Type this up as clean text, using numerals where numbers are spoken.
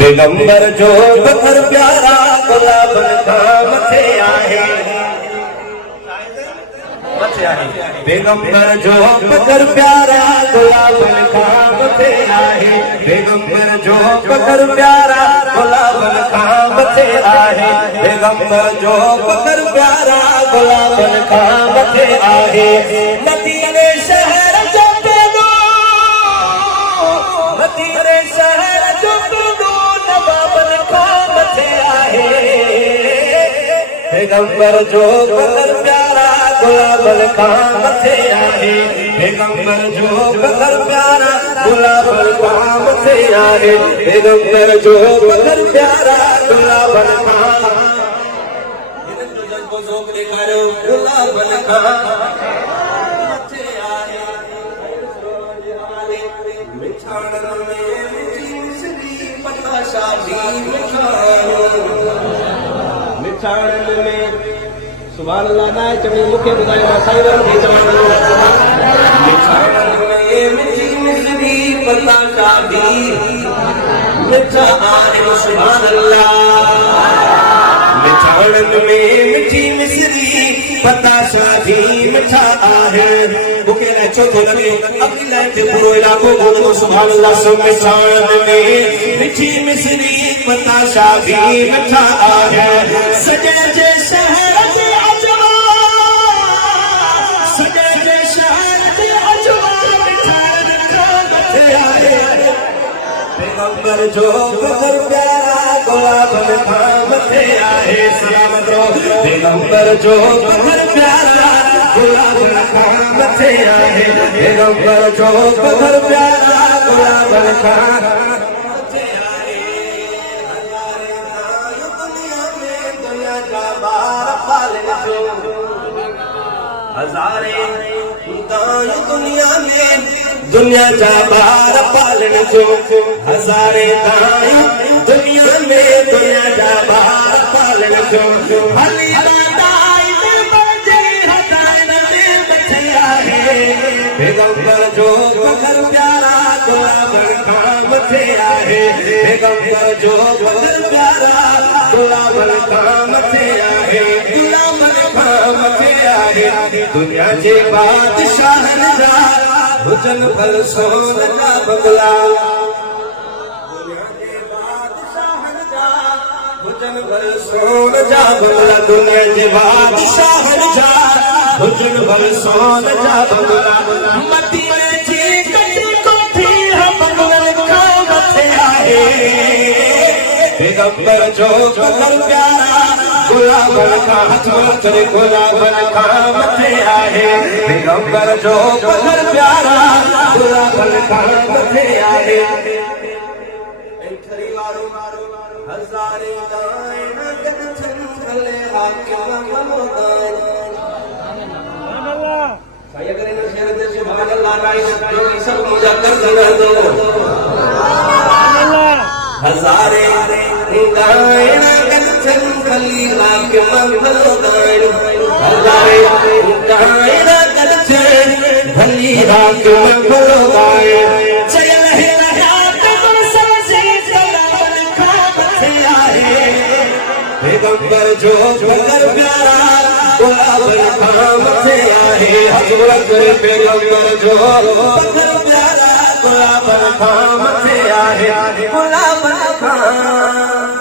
पैगंबर जो बकर प्यारा गुलाब काम थे आहे पैगंबर जो बकर प्यारा गुलाब काम थे आहे पैगंबर जो बकर प्यारा गुलाब काम थे आहे पैगंबर जो बकर प्यारा गुलाब काम थे आहे मदीने शहर जो पेदो मदीने शहर जो पेदो नवाबन काम थे आहे पैगंबर जो बकर प्यारा गुलाब काम थे आहे पैगंबर जो बकर प्यारा गुलाब काम थे आहे पैगंबर जो बकर प्यारा गुलाब काम जो जज्बो ज़ौक़ ॾेखारियो गुलाब काम थे आहे मिठाण में मिठी पता शादी मिठाण में सुभान अल्लाह ना चवणी मूंखे ॿुधायो मां साईं वारो खे चवण मिठी मिसरी पता शादी मिठा आहे सुभान अल्लाह मिठाण में मिठी मिसरी पता शादी मिठा आहे मूंखे लाइ छो थो लॻे अपनी लाइ पूरो इलाइक़ो ॿुधंदो सुभान अल्लाह सो मिठाण में मिठी मिसरी पता शादी मिठा आहे सॼे जे शहर पैगंबर जो बकर प्यारा गुलाब काम थे आहे सलामत रहो पैगंबर जो बकर प्यारा गुलाब काम थे आहे पैगंबर जो बकर प्यारा गुलाब काम थे आहे दुनिया का बार पालन जो हज़ारे दुनिया में दुनिया जा बार पालन जो हज़ारे दाई दुनिया में दुनिया जा बार पालन जो हली दाई में बजे हदान में बचे आहे पैगंबर जो बकर प्यारा गुलाब काम थे आहे पैगंबर जो बकर प्यारा गुलाब काम थे आहे गुलाब काम थे आहे दुनिया जे बादशाह जा हुजन भल सोन जा बंगला दुनिया जे बादशाह जा हुजन भल सोन जा बंगला दुनिया जे बादशाह जा हुजन भल सोन जा बंगला मदीने जी कटी कोठी बंगलन काम थे आहे पैगंबर जो बकर प्यारा गुलाब का करे गुलाब काम थे आहे पैगंबर जो बकर प्यारा गुलाब काम थे आहे एंथरी वारो हज़ारे दाइन गद छले हाकिम ममदान सुभान अल्लाह साईं अगर इन शेर दे सुभान अल्लाह राई जो सब मुझा कर देना दो सुभान अल्लाह हज़ारे दाइन खली लाके मंगलदान हज़ारे दाइन गद छे खली लाके मंगलदान चल है रात बरसा से गुलाब काम थे आहे पैगंबर जो बकर प्यारा गुलाब काम थे आहे हज़रत पैगंबर जो बकर प्यारा गुलाब काम थे आहे गुलाब काम